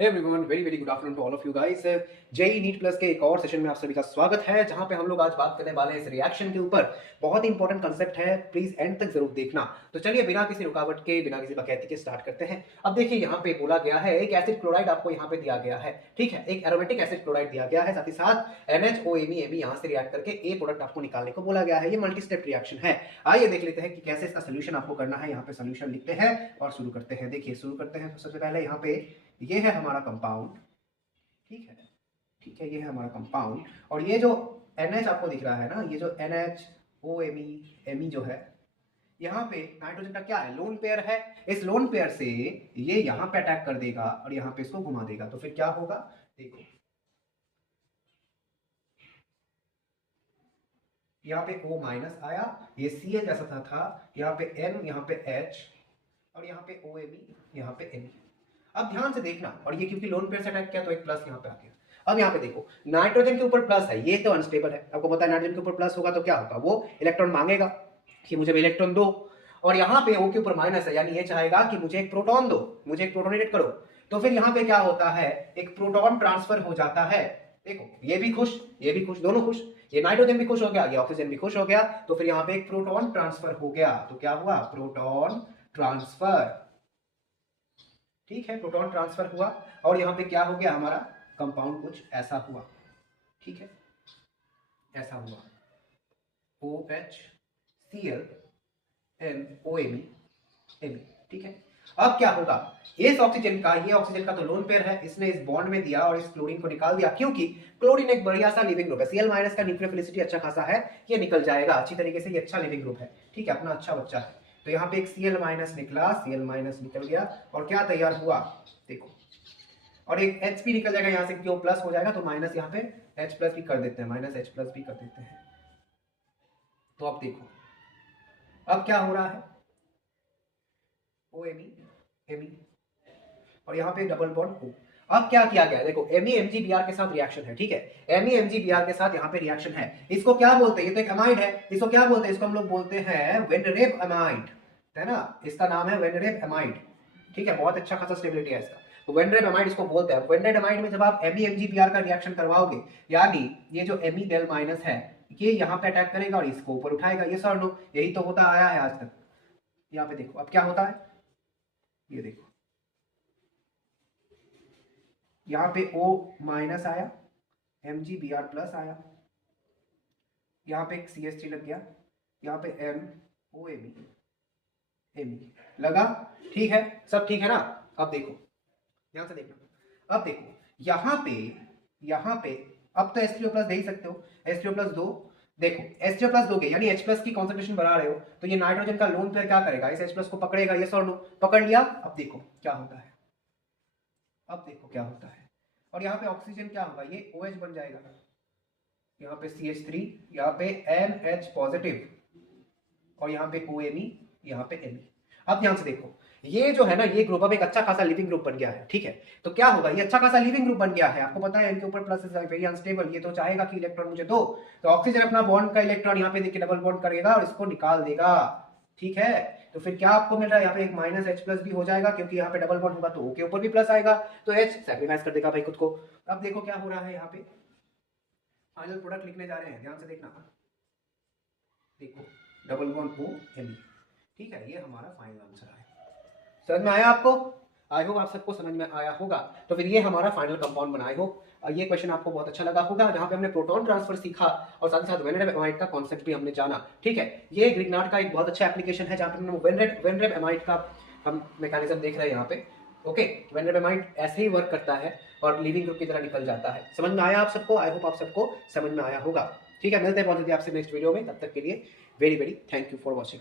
Hey everyone, very very good afternoon to all of you guys. JEE NEET plus के एक और session में आप सभी का स्वागत है, जहां पे हम लोग आज बात करने वाले हैं इस रिएक्शन के ऊपर। बहुत ही इंपॉर्टेंट कंसेप्ट है, प्लीज एंड तक जरूर देखना। तो चलिए बिना किसी रुकावट के, बिना किसी बकैती के स्टार्ट करते हैं। अब देखिए यहाँ पे बोला गया है एक एसिड क्लोराइड आपको यहाँ पे दिया गया है, ठीक है, एक एरोमेटिक एसिड क्लोराइड दिया गया है, साथ ही साथ NHOMe यहाँ से रिएक्ट करके ए प्रोडक्ट आपको निकालने को बोला गया है। ये मल्टी स्टेप रिएक्शन है। आइए देख लेते हैं कि कैसे इसका सोल्यूशन आपको करना है। यहाँ पे सोल्यूशन लिखते हैं और शुरू करते हैं। देखिए शुरू करते हैं। सबसे पहले यहाँ पे ये है हमारा कंपाउंड, ठीक है, ठीक है, ये है हमारा कंपाउंड। और ये जो NH आपको दिख रहा है ना, ये जो NHOMe जो है, यहाँ पे नाइट्रोजन का क्या है, लोन पेयर है। इस लोन पेयर से ये यहाँ पे अटैक कर देगा और यहाँ पे इसको घुमा देगा। तो फिर क्या होगा, देखो यहाँ पे O माइनस आया, ये Cl जैसा था, यहाँ पे N, यहाँ पे H और यहाँ पे OMe, यहाँ पे Ne। अब ध्यान से देखना, और ये क्योंकि लोन पेयर से अटैक किया तो एक प्लस यहाँ पे आ गया। अब यहाँ पे देखो नाइट्रोजन के ऊपर प्लस है, ये तो अनस्टेबल है। आपको पता है नाइट्रोजन के ऊपर प्लस होगा तो क्या होगा, वो इलेक्ट्रॉन मांगेगा कि मुझे इलेक्ट्रॉन दो। और यहाँ पे O के ऊपर माइनस है, यानी ये चाहेगा कि मुझे एक प्रोटॉन दो, मुझे एक प्रोटोनेट करो। तो फिर यहाँ पे क्या होता है, एक प्रोटॉन ट्रांसफर हो जाता है। देखो ये भी खुश, ये भी खुश, दोनों खुश। ये नाइट्रोजन भी खुश हो गया, ये ऑक्सीजन भी खुश हो गया। तो फिर यहाँ पे एक प्रोटॉन ट्रांसफर हो गया। तो क्या हुआ, प्रोटॉन ट्रांसफर, ठीक है, प्रोटॉन ट्रांसफर हुआ। और यहाँ पे क्या हो गया, हमारा कंपाउंड कुछ ऐसा हुआ, ठीक है, ऐसा हुआ OHClNOMe, ठीक है। अब क्या होगा, इस ऑक्सीजन का, ये ऑक्सीजन का तो लोन पेयर है, इसने इस बॉन्ड में दिया और इस क्लोरीन को निकाल दिया, क्योंकि क्लोरीन एक बढ़िया सा लिविंग ग्रुप है। Cl माइनस का न्यूक्लियोफिलिसिटी अच्छा खासा है, ये निकल जाएगा अच्छी तरीके से, ये अच्छा लिविंग ग्रुप है, ठीक है, अपना अच्छा बच्चा है। तो यहाँ पे एक Cl माइनस निकला, Cl माइनस निकल गया और क्या तैयार हुआ, देखो, और एक H भी निकल जाएगा यहाँ से, क्यों प्लस हो जाएगा तो माइनस यहाँ पे H प्लस भी कर देते हैं, माइनस H प्लस भी कर देते हैं। तो अब देखो अब क्या हो रहा है, OMe और यहाँ पे डबल बॉन्ड O। अब क्या किया गया, देखो MeMgBr के साथ रिएक्शन है, ठीक है, MeMgBr के साथ यहाँ पे रिएक्शन है। इसको क्या बोलते हैं, ये तो एक अमाइड है, इसको क्या बोलते हैं, इसको हम लोग बोलते हैं वेनरेब अमाइड, है ना, इसका नाम है वेनरेब अमाइड, ठीक है, बहुत अच्छा खासा स्टेबिलिटी है इसका। तो वेनरेब अमाइड इसको बोलते हैं। वेनरेब अमाइड में जब आप MeMgBr का रिएक्शन करवाओगे, यानी ये जो Me माइनस है, ये यहाँ पे अटैक करेगा और इसको ऊपर उठाएगा। ये सर नो, यही तो होता आया है आज तक। यहाँ पे देखो अब क्या होता है, ये देखो यहाँ पे O माइनस आया, MgBr प्लस आया, यहाँ पे एक CH3 लग गया, यहाँ पे MOMe लगा, ठीक है, सब ठीक है ना। अब देखो ध्यान से देखना, अब देखो यहाँ पे अब तो H3O प्लस दे ही सकते हो, H3O प्लस दो। देखो H3O प्लस दोगे यानी H प्लस की कॉन्सेंट्रेशन बढ़ा रहे हो, तो ये नाइट्रोजन का लोन पेयर क्या करेगा, इस H प्लस को पकड़ेगा, ये सॉल्व पकड़ लिया। अब देखो क्या होता है, अब देखो क्या होता है, और यहाँ पे ऑक्सीजन क्या होगा, ये OH बन जाएगा, यहाँ पे CH3, यहाँ पे NH पॉजिटिव और यहाँ पे OMe, यहाँ पे Me। अब ध्यान से देखो, ये जो है ना, ये ग्रुप अब एक अच्छा खासा लिविंग ग्रुप बन गया है, ठीक है। तो क्या होगा, ये अच्छा खासा लिविंग ग्रुप बन गया है, आपको पता है इनके ऊपर प्लस इज वेरी अनस्टेबल, ये तो चाहेगा कि इलेक्ट्रॉन मुझे दो। तो ऑक्सीजन अपना बॉन्ड का इलेक्ट्रॉन यहाँ पे देखिए डबल बॉन्ड करेगा और इसको निकाल देगा, ठीक है। तो फिर क्या आपको मिल रहा है, यहाँ पे एक माइनस H प्लस भी हो जाएगा, क्योंकि यहाँ पे डबल बॉन्ड होगा तो O के ऊपर भी प्लस आएगा, तो H सैक्रिफाइस कर देगा भाई खुद को। अब देखो क्या हो रहा है, यहाँ पे फाइनल प्रोडक्ट लिखने जा रहे हैं, ध्यान से देखना, देखो डबल बॉन्ड OMe, ठीक है, ये हमारा फाइनल आंसर है। समझ में आया आपको, आई होप आप सबको समझ में आया होगा। तो फिर ये हमारा फाइनल कंपाउंड बना। आई होप ये क्वेश्चन आपको बहुत अच्छा लगा होगा, जहां पे हमने प्रोटॉन ट्रांसफर सीखा और साथ ही साथ वेनरेब एमाइड का कॉन्सेप्ट भी हमने जाना, ठीक है। ये ग्रिग्नार्ड का एक बहुत अच्छा एप्लीकेशन है, जहां पे हमने वेनरेब एमाइड का हम मैकेनिज्म देख रहे हैं यहाँ पे। ओके, वेनरेब एमाइड ऐसे ही वर्क करता है और लिविंग ग्रुप की तरह निकल जाता है। समझ में आया आप सबको, आई होप आप सबको समझ में आया होगा, ठीक है। मिलते हैं बहुत जल्दी आपसे नेक्स्ट वीडियो में, तब तक के लिए very very thank you for watching.